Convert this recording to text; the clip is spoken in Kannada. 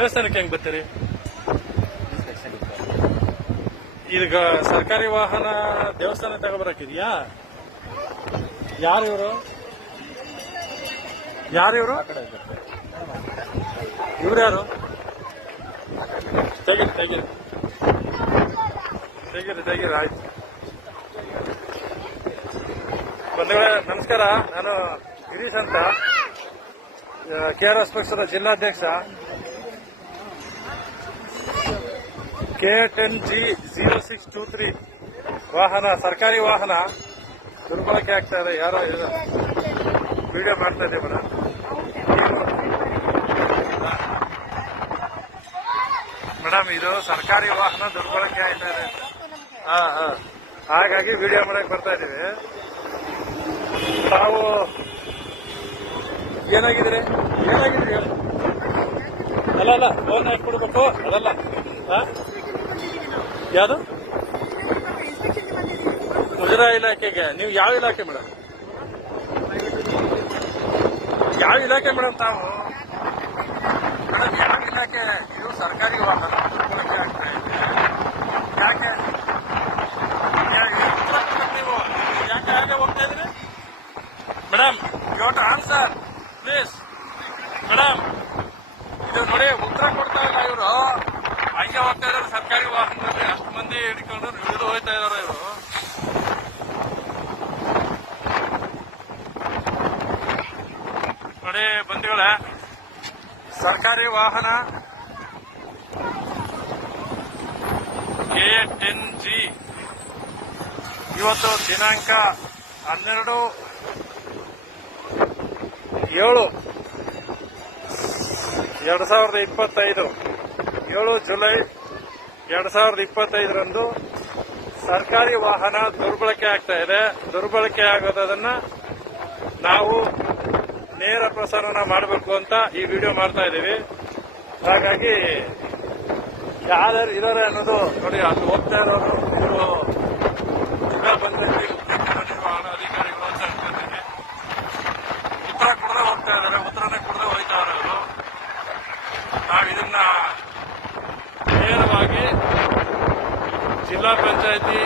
ದೇವಸ್ಥಾನಕ್ಕೆ ಹೆಂಗ್ ಬರ್ತೀರಿ? ಈಗ ಸರ್ಕಾರಿ ವಾಹನ ದೇವಸ್ಥಾನ ತಗೊಬರಕಿದ್ಯಾ ಯಾರು ಇವರು? ಯಾರು ಇವರು? ಇವ್ರು ಯಾರು? ತೆಗೀರಿ ತೆಗೀರಿ. ತೆಗೀರಿ ತೆಗೀರಿ, ಆಯ್ತು. ಬಂಧುಗಳೇ, ನಮಸ್ಕಾರ. ನಾನು ಗಿರೀಶ್ ಅಂತ. ಕೆ ಆರ್ ಎಸ್ ಪಕ್ಷದ ಜಿಲ್ಲಾಧ್ಯಕ್ಷ. K ten G zero six two three ವಾಹನ, ಸರ್ಕಾರಿ ವಾಹನ. ದುರ್ಬಳಕೆ ಆಗ್ತಾ ಇದೆ, ಯಾರೋ ವಿಡಿಯೋ ಮಾಡ್ತಾ ಇದೆ ಮೇಡಮ್ ಮೇಡಮ್ ಇದು ಸರ್ಕಾರಿ ವಾಹನ ದುರ್ಬಳಕೆ ಆಗ್ತಾ ಇದೆ. ಹಾ ಹಾ. ಹಾಗಾಗಿ ವಿಡಿಯೋ ಮಾಡಕ್ ಬರ್ತಾ ಇದೀವಿ. ತಾವು ಏನಾಗಿದ್ರೆ ಏನಾಗಿದ್ರಿ ಅಲ್ಲ ಅಲ್ಲ ಫೋನ್ ಕೊಡ್ಬೇಕು ಅದಲ್ಲ ಹಾ? ಯಾವುದು? ಮುಜರಾ ಇಲಾಖೆಗೆ. ನೀವು ಯಾವ ಇಲಾಖೆ ಮೇಡಮ್? ಯಾವ ಇಲಾಖೆ ಮೇಡಮ್ ತಾವು? ಮೇಡಮ್, ಯಾವ ಇಲಾಖೆ? ಇದು ಸರ್ಕಾರಿ ವಾಹನ. ಯಾಕೆ? ನೀವು ಯಾಕೆ ಯಾಕೆ ಹೋಗ್ತಾ ಇದ್ರಿ ಮೇಡಮ್ ಯೋಟ್ ಆನ್ಸರ್ ಪ್ಲೀಸ್ ಮೇಡಮ್, ಇದು ನೋಡಿ ಉತ್ತರ ಕೊಡ್ತಾ ಇಲ್ಲ ಇವರು. ಹಂಗೆ ಹೋಗ್ತಾ ಇದಾರೆ ಸರ್ಕಾರಿ ವಾಹನದಲ್ಲಿ ಅಷ್ಟು ಮಂದಿ ಹಿಡ್ಕೊಂಡು ಹಿಡಿದು ಹೋಗ್ತಾ ಇದಾರೆ ಇವರು. ನೋಡಿ ಬಂಧುಗಳೇ, ಸರ್ಕಾರಿ ವಾಹನ ಕೆ ಟೆನ್ ಜಿ ಇವತ್ತು ದಿನಾಂಕ ಹನ್ನೆರಡು ಏಳು. ಎರಡು ಸಾವಿರದ ಇಪ್ಪತ್ತೈದು. ಏಳು ಜುಲೈ ಎರಡು ಸಾವಿರದ ಇಪ್ಪತ್ತೈದರಂದು ಸರ್ಕಾರಿ ವಾಹನ ದುರ್ಬಳಕೆ ಆಗ್ತಾ ಇದೆ. ದುರ್ಬಳಕೆ ಆಗೋದನ್ನ ನಾವು ನೇರ ಪ್ರಸಾರನ ಮಾಡಬೇಕು ಅಂತ ಈ ವಿಡಿಯೋ ಮಾಡ್ತಾ ಇದ್ದೀವಿ. ಹಾಗಾಗಿ ಯಾರ್ಯಾರು ಇದಾರೆ ಅನ್ನೋದು ನೋಡಿ, ಅದು ಹೋಗ್ತಾ ಇರೋದು ನೀವು ಜಿಲ್ಲಾ ಪಂಚಾಯತಿ ವಾಹನ ಅಧಿಕಾರಿಗಳು ಅಂತ ಅನ್ಕೊಂಡಿದ್ದೀನಿ ಉತ್ತರ ಕೊಡದೆ ಹೋಗ್ತಾ ಇದಾರೆ ಉತ್ತರನೇ ಕೊಡದೆ ಹೋಗ್ತಾ ಇರೋರು. ನಾವು ಇದನ್ನ ಜಿಲ್ಲಾ ಪಂಚಾಯತಿ